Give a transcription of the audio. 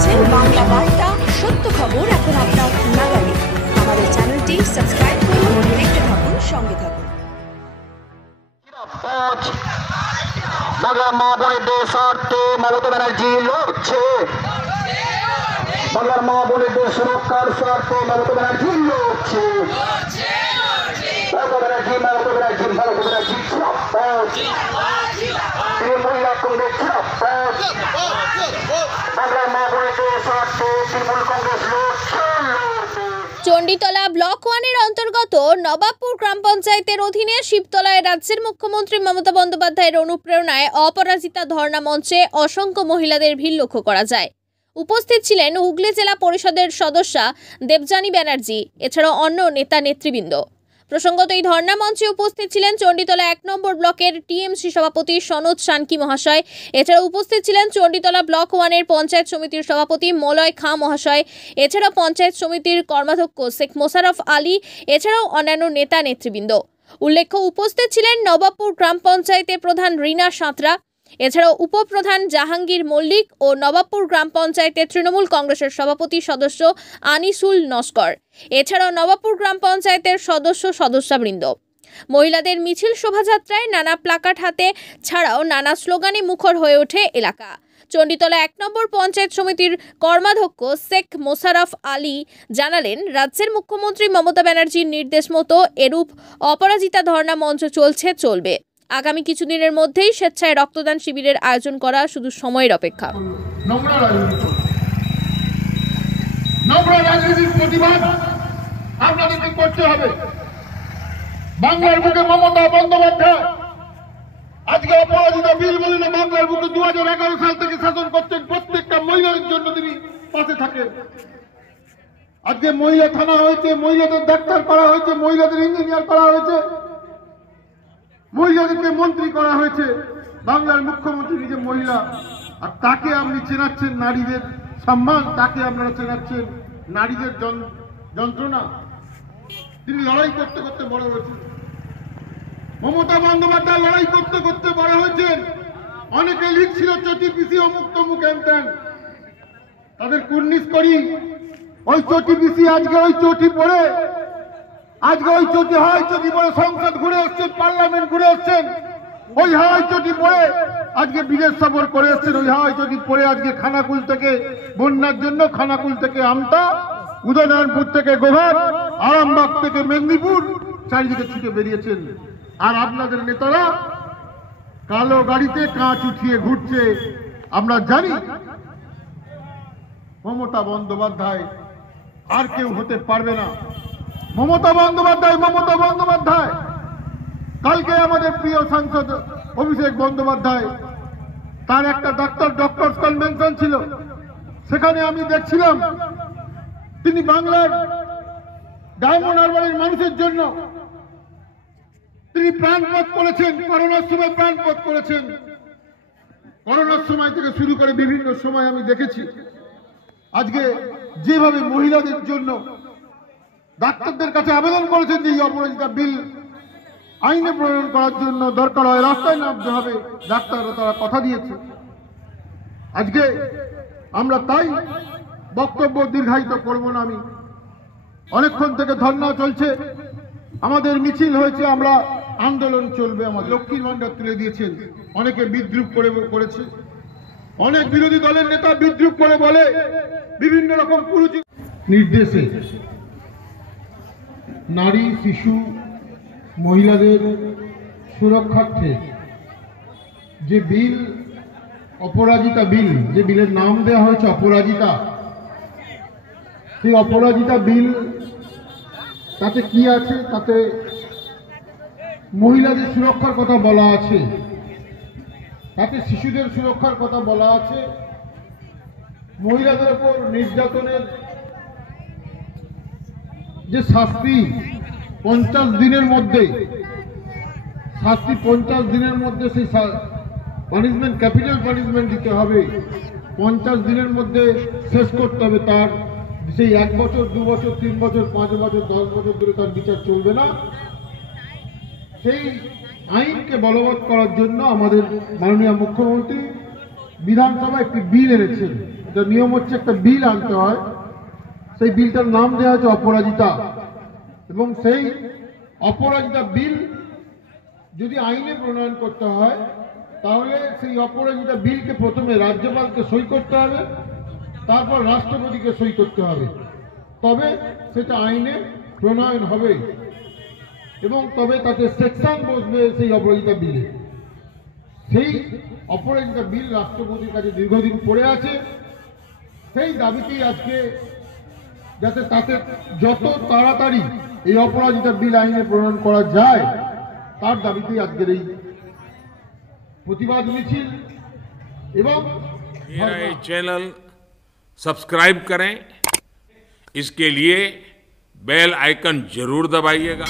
দেখছেন বাংলা বার্তা, সত্য খবর এখন আপনার নাগালে। আমাদের চ্যানেলটি সাবস্ক্রাইব করুন, দেখতে থাকুন, সঙ্গে থাকুন। বাংলার মা বোনেদের স্বার্থে মমতা ব্যানার্জি লড়ছে। বাংলার মা বোনেদের সুরক্ষার স্বার্থে মমতা ব্যানার্জি লড়ছে। মমতা ব্যানার্জি মহিলা কংগ্রেস বাংলার মা বোনেদের স্বার্থে তৃণমূল কংগ্রেস লড়ছে। চণ্ডীতলা ব্লক 1-এর অন্তর্গত নবাবপুর গ্রাম পঞ্চায়েতের অধীনে শিবতলায় রাজ্যের মুখ্যমন্ত্রী মমতা বন্দ্যোপাধ্যায়ের অনুপ্রেরণায় অপরাজিতা ধর্ণা মঞ্চে অসংখ্য মহিলাদের ভিড় লক্ষ্য করা যায়। উপস্থিত ছিলেন হুগলি জেলা পরিষদের সদস্যা দেবযানী ব্যানার্জি, এছাড়াও অন্য নেতা নেতৃবৃন্দ। প্রসঙ্গত এই ধর্ণা মঞ্চে উপস্থিত ছিলেন চণ্ডীতলা 1 নম্বর ব্লকের টিএমসি সভাপতি সনদ শানকি মহাশয়। এছাড়া উপস্থিত ছিলেন চণ্ডীতলা ব্লক 1-এর পঞ্চায়েত সমিতির সভাপতি মলয় খাঁ মহাশয়, এছাড়াও পঞ্চায়েত সমিতির কর্মাধ্যক্ষ শেখ মোশাররফ আলী, এছাড়াও অন্যান্য নেতা নেতৃবৃন্দ। উল্লেখ্য, উপস্থিত ছিলেন নবাবপুর গ্রাম পঞ্চায়েতের প্রধান রীনা সাঁতরা, এছাড়াও উপপ্রধান জাহাঙ্গীর মল্লিক ও নবাবপুর গ্রাম পঞ্চায়েতের তৃণমূল কংগ্রেসের সভাপতি সদস্য আনিসুল নস্কর, এছাড়াও নবাবপুর গ্রাম পঞ্চায়েতের সদস্যবৃন্দ। মহিলাদের মিছিল শোভাযাত্রায় নানা প্লাকার্ড হাতে ছাড়াও নানা স্লোগানে মুখর হয়ে ওঠে এলাকা। চণ্ডীতলা 1 নম্বর পঞ্চায়েত সমিতির কর্মাধ্যক্ষ শেখ মোশাররফ আলী জানালেন, রাজ্যের মুখ্যমন্ত্রী মমতা ব্যানার্জির নির্দেশ মতো এরূপ অপরাজিতা ধর্ণা মঞ্চ চলবে। আগামী কিছুদিনের মধ্যেই স্বেচ্ছায় রক্তদান শিবিরের আয়োজন করা শুধু সময়ের অপেক্ষা। নোংরা রাজনীতির প্রতিবাদ আপনাদেরকে করতে হবে। বাংলার বুকে মমতা বন্দ্যোপাধ্যায় আজকে অপরাজিতা বিল বলে না, বাংলার বুকে 2011 সাল থেকে শাসন করছেন। প্রত্যেকটা মহিলাদের জন্য তিনি পাশে থাকেন। আজকে মহিলা থানা হয়েছে, মহিলাদের ডাক্তার করা হয়েছে, মহিলাদের ইঞ্জিনিয়ার করা হয়েছে, মহিলাদেরকে মন্ত্রী করা হয়েছে। বাংলার মুখ্যমন্ত্রী নিজে মহিলা, আর তাকে আপনি চেনাচ্ছেন নারীদের সম্মান, তাকে আপনারা চেনাচ্ছেন নারীদের যন্ত্রণা। তিনি লড়াই করতে করতে বড় হয়েছেন। মমতা বন্দ্যোপাধ্যায় লড়াই করতে করতে বড় হয়েছেন। অনেকে লিখছিল চটি পিসি অমুক তমুক এমন, তাদের কুর্নিশ করি। ওই চটি পিসি আজকে ওই চটি পড়ে, আজকে ওই চটি হয় চটি পড়ে সংসদ ঘুরে এসছেন, পার্লামেন্ট ঘুরে এসছেন। ওই হাওয়াই চটি পড়ে আজকে বিদেশ সফর করে এসছেন। ওই হাওয়াই চটি পড়ে আজকে খানাকুল থেকে বন্যার জন্য, খানাকুল থেকে আমতা, উদয়নারায়ণপুর থেকে গোঘাট, আরামবাগ থেকে মেদিনীপুর চারিদিকে ছুটে বেরিয়েছেন। আর আপনাদের নেতারা কালো গাড়িতে কাঁচ উঠিয়ে ঘুরছে। আমরা জানি মমতা বন্দ্যোপাধ্যায় আর কেউ হতে পারবে না। মমতা বন্দ্যোপাধ্যায়। কালকে আমাদের প্রিয় সাংসদ অভিষেক বন্দ্যোপাধ্যায়, তার একটা ডক্টরস কনভেনশন ছিল, সেখানে আমি দেখছিলাম তিনি বাংলার ডায়মন্ড হারবারের মানুষের জন্য তিনি প্রাণপণ করেছেন। করোনার সময় প্রাণপণ করেছেন। করোনার সময় থেকে শুরু করে বিভিন্ন সময় আমি দেখেছি আজকে যেভাবে মহিলাদের জন্য ডাক্তারদের কাছে আবেদন করেছেন যে এই অপরাজিতা বিল আইনে প্রণয়ন করার জন্য দরকার হয় রাস্তায় নামতে হবে, ডাক্তাররা তারা কথা দিয়েছে। আজকে আমরা তাই বক্তব্য দীর্ঘায়িত করব না। আমি অনেকক্ষণ থেকে ধর্ণা চলছে, আমাদের মিছিল হয়েছে, আমরা আন্দোলন চলবে। আমাদের লক্ষ্মীর ভান্ডার তুলে দিয়েছেন, অনেকে বিদ্রুপ করেছে, অনেক বিরোধী দলের নেতা বিদ্রুপ করে বলে বিভিন্ন রকম কুরুচি নির্দেশে নারী, শিশু, মহিলাদের সুরক্ষার্থে যে বিল, অপরাজিতা বিল, যে বিলের নাম দেওয়া হয়েছে অপরাজিতা, সেই অপরাজিতা বিল তাতে কি আছে? তাতে মহিলাদের সুরক্ষার কথা বলা আছে, তাতে শিশুদের সুরক্ষার কথা বলা আছে, মহিলাদের উপর নির্যাতনের যে শাস্তি 50 দিনের মধ্যে, শাস্তি 50 দিনের মধ্যে সেই পানিশমেন্ট, ক্যাপিটাল পানিশমেন্ট দিতে হবে, 50 দিনের মধ্যে শেষ করতে হবে। তার সেই 1 বছর, 2 বছর, 3 বছর, 5 বছর, 10 বছর ধরে তার বিচার চলবে না। সেই আইনকে বলবৎ করার জন্য আমাদের মাননীয় মুখ্যমন্ত্রী বিধানসভায় একটি বিল এনেছেন, এটা নিয়ম হচ্ছে একটা বিল আনতে হয়, সেই বিলটার নাম দেওয়া হচ্ছে অপরাজিতা, এবং সেই অপরাজিতা বিল যদি আইনে প্রণয়ন করতে হয় তাহলে সেই অপরাজিতা বিলকে প্রথমে রাজ্যপালকে সই করতে হবে, তারপর রাষ্ট্রপতিকে সই করতে হবে, তবে সেটা আইনে প্রণয়ন হবে এবং তবে তাতে সেকশন বসবে সেই অপরাজিতা বিলে। সেই অপরাজিতা বিল রাষ্ট্রপতির কাছে দীর্ঘদিন পড়ে আছে, সেই দাবিতেই আজকে যাতে তাতে যত তাড়াতাড়ি এই অপরাজিতা বিল আইনে প্রণয়ন করা যায় তার দাবিতেই আজকের এই প্রতিবাদ মিছিল। এবং मेरा ये चैनल सब्सक्राइब करें, इसके लिए बेल आइकन जरूर दबाइएगा।